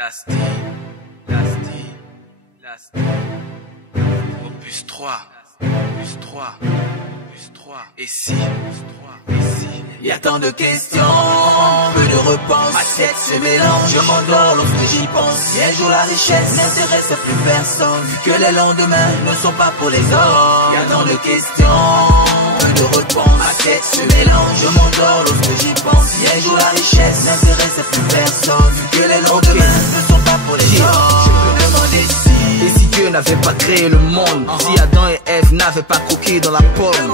Lasti, Lasti, Lasti. Opus 3, Opus 3, Opus 3. Et si, y a tant de questions, peu de réponses. Ma tête se mélange, je m'endors lorsque j'y pense. Siège où la richesse n'intéresse plus personne, vu que les lendemains ne sont pas pour les hommes. Y a tant de questions, peu de réponses. Ma tête se mélange, je m'endors lorsque j'y pense. Siège où la richesse n'intéresse plus personne, vu que les lendemains ne sont pas pour les hommes. Je me demander si, et si Dieu n'avait pas créé le monde, si Adam et Ève n'avaient pas croqué dans la pomme,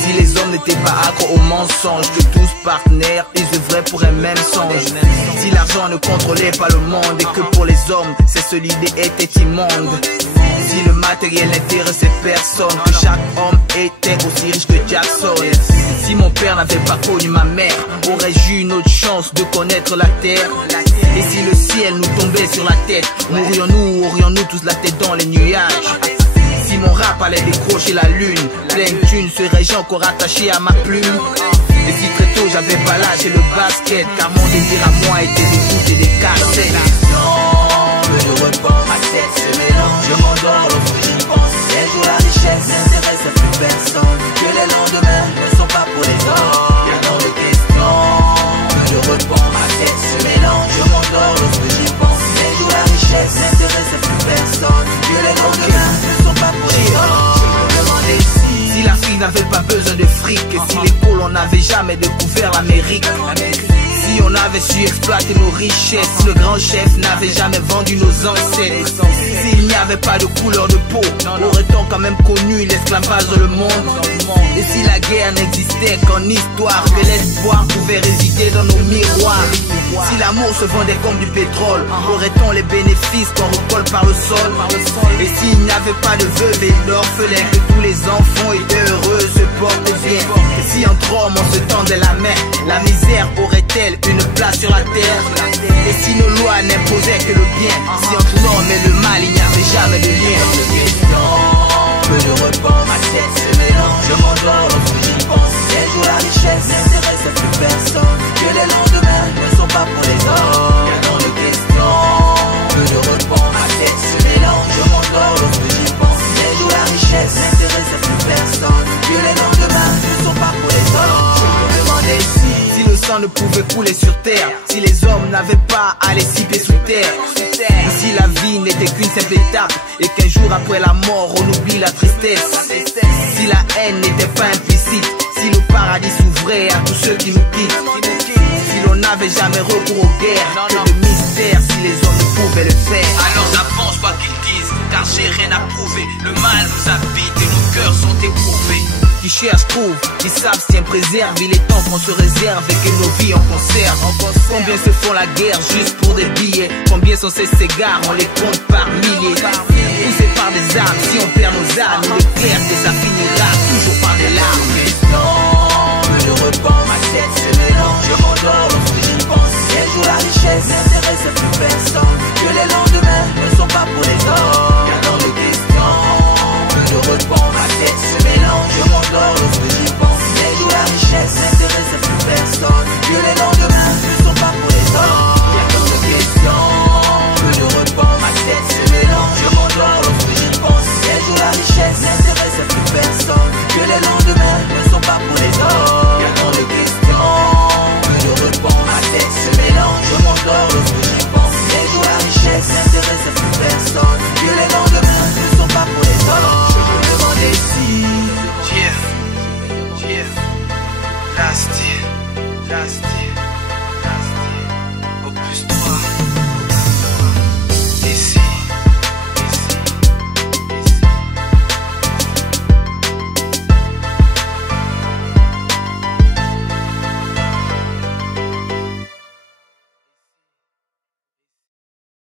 si les hommes n'étaient pas accros aux mensonges, que tous partenaires, ils œuvraient pour un même songe. Si l'argent ne contrôlait pas le monde et que pour les hommes, ces l'idée était immonde. Si le matériel n'intéressait personne, que chaque homme était aussi riche que Jackson. Si mon père n'avait pas connu ma mère, aurais-je eu une autre chance de connaître la terre? Et si le ciel nous tombait sur la tête, mourrions-nous ou aurions-nous tous la tête dans les nuages? Si mon rap allait décrocher la lune, pleine thune, serais-je encore attaché à ma plume? Et si très tôt j'avais pas lâché le basket, car mon désir à moi était d'écouter des cassettes. de repas, ma tête se mélange, je m'endors lorsque j'y pense. Les jours la richesse n'intéresse plus personne, que les lendemains ne sont pas pour les hommes. Y'a tant de questions, peu de repas, ma tête se mélange, je m'endors lorsque j'y pense. Les jours la richesse n'intéresse plus personne, que les lendemains ne sont pas pour les hommes. Je me demandais si la fille n'avait pas besoin de fric, et si les colons n'avaient jamais découvert l'Amérique. Si on avait su exploiter nos richesses, si le grand chef n'avait jamais vendu nos ancêtres, s'il n'y avait pas de couleur de peau, aurait-on quand même connu l'esclavage dans le monde? Et si la guerre n'existait qu'en histoire, que l'espoir pouvait résider dans nos miroirs? Si l'amour se vendait comme du pétrole, aurait-on les bénéfices qu'on recolle par le sol? Et s'il n'y avait pas de veuves et d'orphelins, que tous les enfants étaient heureux, se portaient bien? Et si entre hommes on se tendait la main, la misère aurait-elle une place sur la terre? Et si nos lois n'imposaient que le bien, si entre l'homme et le mal il n'y avait jamais de lien? Peu de repas, ma tête se mélange, je m'endors lorsque j'y pense. Les jours la richesse n'intéresse plus personne, que les lendemains ne sont pas pour les hommes. Y'a tant de questions, peu de repas, ma tête se mélange, je m'endors lorsque j'y pense. Les jours la richesse n'intéresse plus personne, que les lendemains ne sont pas pour les hommes. Je me demandais si le sang ne pouvait couler sur terre, si les hommes n'avaient pas à les ciper sous terre, et si la vie n'était qu'une simple étape et qu'un jour après la mort on oublie la tristesse, si la haine n'était pas implicite, si le paradis s'ouvrait à tous ceux qui nous quittent, si l'on n'avait jamais recours aux guerres, que de mystère si les hommes ne pouvaient le faire. Alors j'avance quoi qu'ils disent, car j'ai rien à prouver. Le mal nous habite et nos cœurs sont éprouvés. Qui cherche trouve, qui s'abstient préserve. Il est temps qu'on se réserve et que nos vies en conserve. Combien se font la guerre juste pour des billets? Combien sont ces égards? On les compte par milliers. Poussés par des armes, si on perd nos âmes, il est clair que ça finira toujours par des larmes. Peu de repas, ma tête se mélange, je m'endors lorsque j'y pense. Les jours la richesse n'intéresse plus personne, que les lendemains ne sont pas pour les hommes. Y'a tant de questions, peu de repas, ma tête se mélange, je m'endors lorsque j'y pense. Les jours la richesse n'intéresse plus personne, que les lendemains ne sont pas pour les hommes. Y'a tant de questions, peu de repas, ma tête se mélange, je m'endors lorsque j'y pense. Les jours la richesse n'intéresse plus personne, que les lendemains ne sont pas pour les hommes. Y'a tant de questions, peu de repas, ma tête se mélange, je m'endors lorsque j'y pense. Les jours la richesse n'intéresse plus personne, que les lendemains ne sont pas pour les hommes. Je me demandais si Lasti, Lasti.